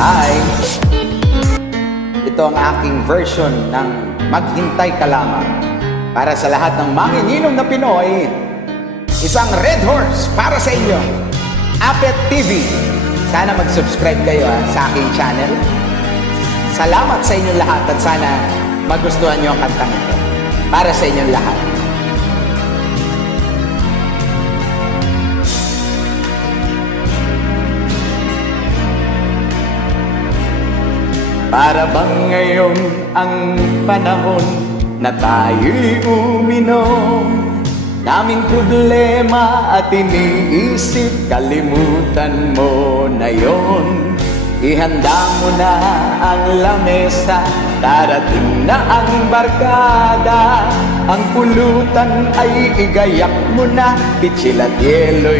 Hi! Ito ang aking version ng Maghintay Ka Lamang. Para sa lahat ng manginginom na Pinoy, isang red horse para sa inyo, Apet TV. Sana mag-subscribe kayo sa aking channel. Salamat sa inyong lahat at sana magustuhan nyo ang kantang ito. Para sa inyong lahat. Para bang ngayon ang panahon na tayo'y uminom, daming problema at iniisip, kalimutan mo na yon. Ihanda mo na ang lamesa, darating na ang barkada. Ang pulutan ay igayak mo na, pitsil at yelo